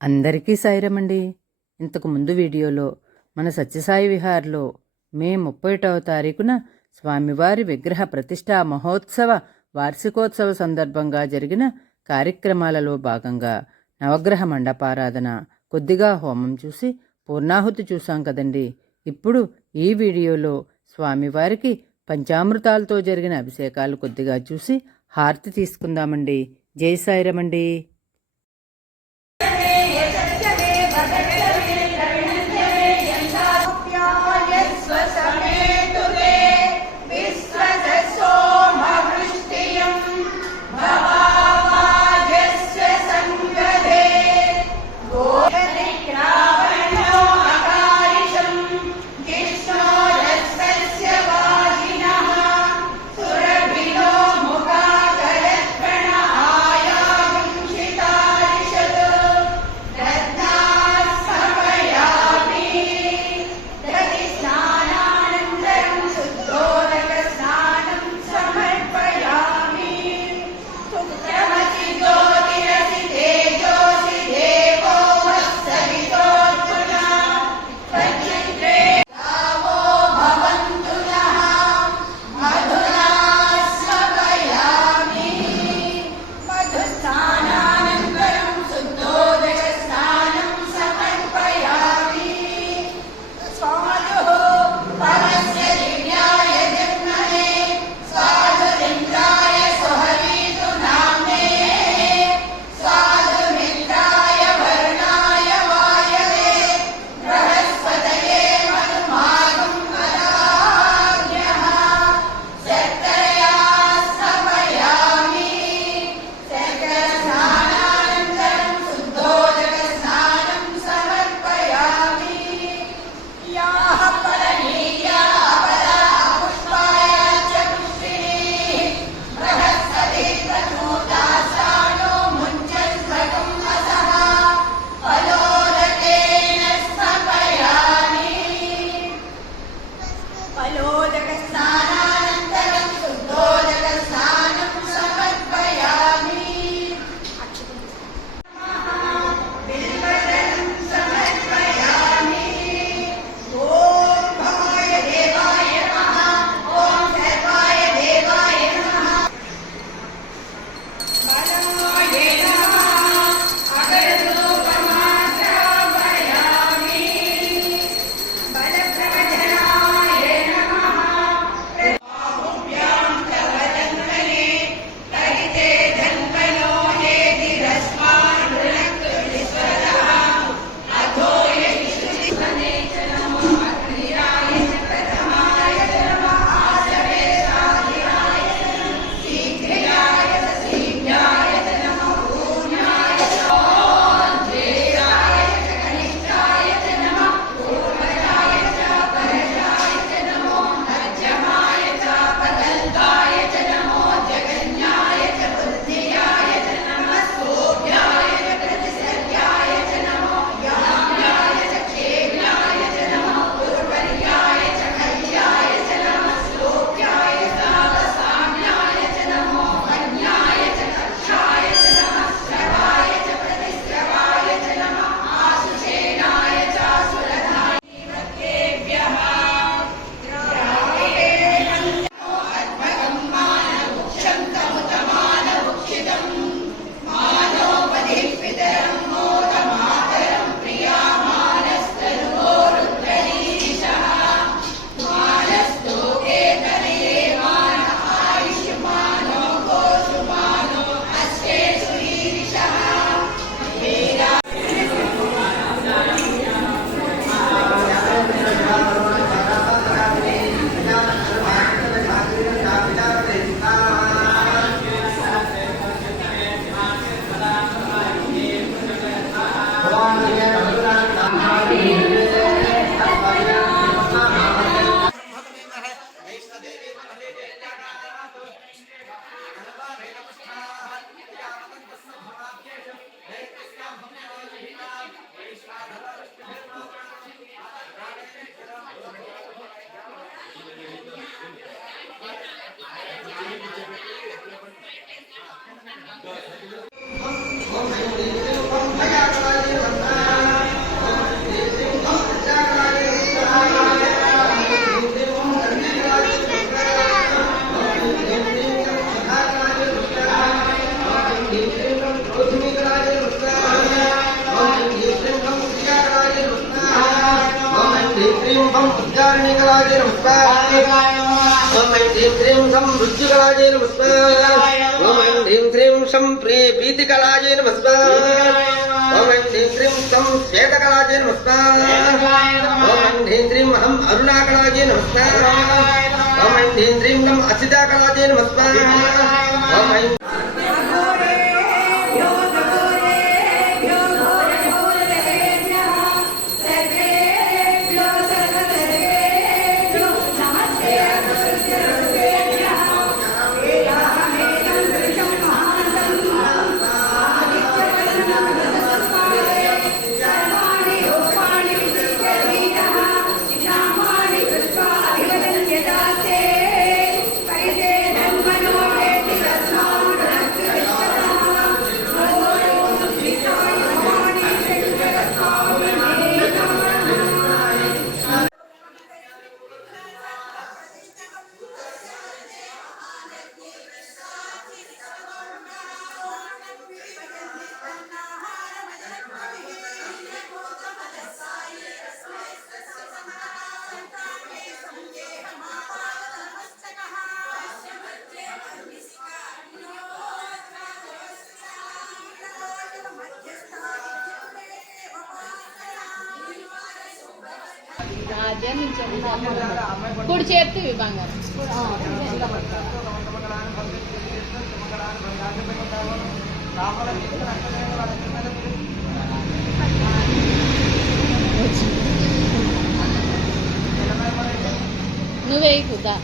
అందరికీ సాయిరమండి. ఇంతకు ముందు వీడియోలో మన సత్యసాయి విహార్లో మే ముప్పైటవ తారీఖున స్వామివారి విగ్రహ ప్రతిష్టా మహోత్సవ వార్షికోత్సవ సందర్భంగా జరిగిన కార్యక్రమాలలో భాగంగా నవగ్రహ మండపారాధన కొద్దిగా హోమం చూసి పూర్ణాహుతి చూశాం కదండి. ఇప్పుడు ఈ వీడియోలో స్వామివారికి పంచామృతాలతో జరిగిన అభిషేకాలు కొద్దిగా చూసి హారతి తీసుకుందామండి. జై సాయిరమండి. ఓం ఐం హ్రీం శ్రీం సం రుచికళాజయ నమస్వ ఓం ఐం హ్రీం శ్రీం సం ప్రే ప్రీతికళాజయ నమస్వ ఓం హ్రీం శ్రీం సం శ్వేతకళాజయ నమస్వ ఓం హ్రీం శ్రీం అహం ఓం హ్రీం శ్రీం ఓం కుడి చేతి బంగారం. నువ్వే కుదా